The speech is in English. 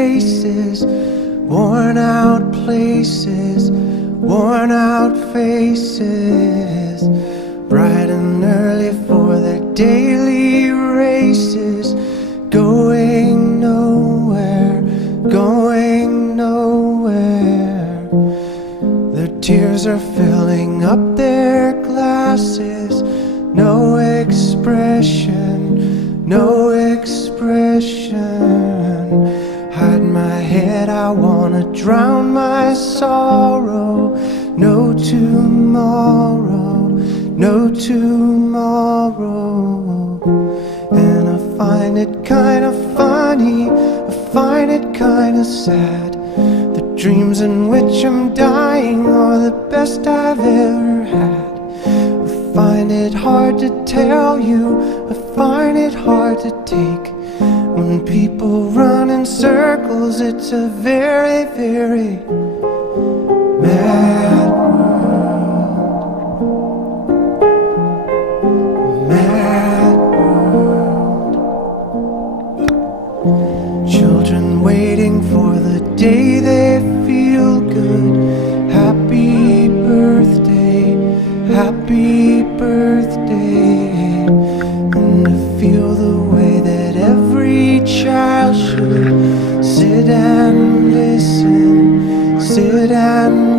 faces, worn out places, worn out faces, bright and early for their daily races, going nowhere, going nowhere. Their tears are filling up their glasses, no expression, no expression. Hide my head, I wanna drown my sorrow. No tomorrow, no tomorrow. And I find it kinda funny, I find it kinda sad. The dreams in which I'm dying are the best I've ever had. I find it hard to tell you, I find it hard to take. When people run in circles, it's a very, very mad world. Mad world. Children waiting for the day they feel good. Happy birthday, happy birthday. And to feel the way that every child should sit and listen, sit and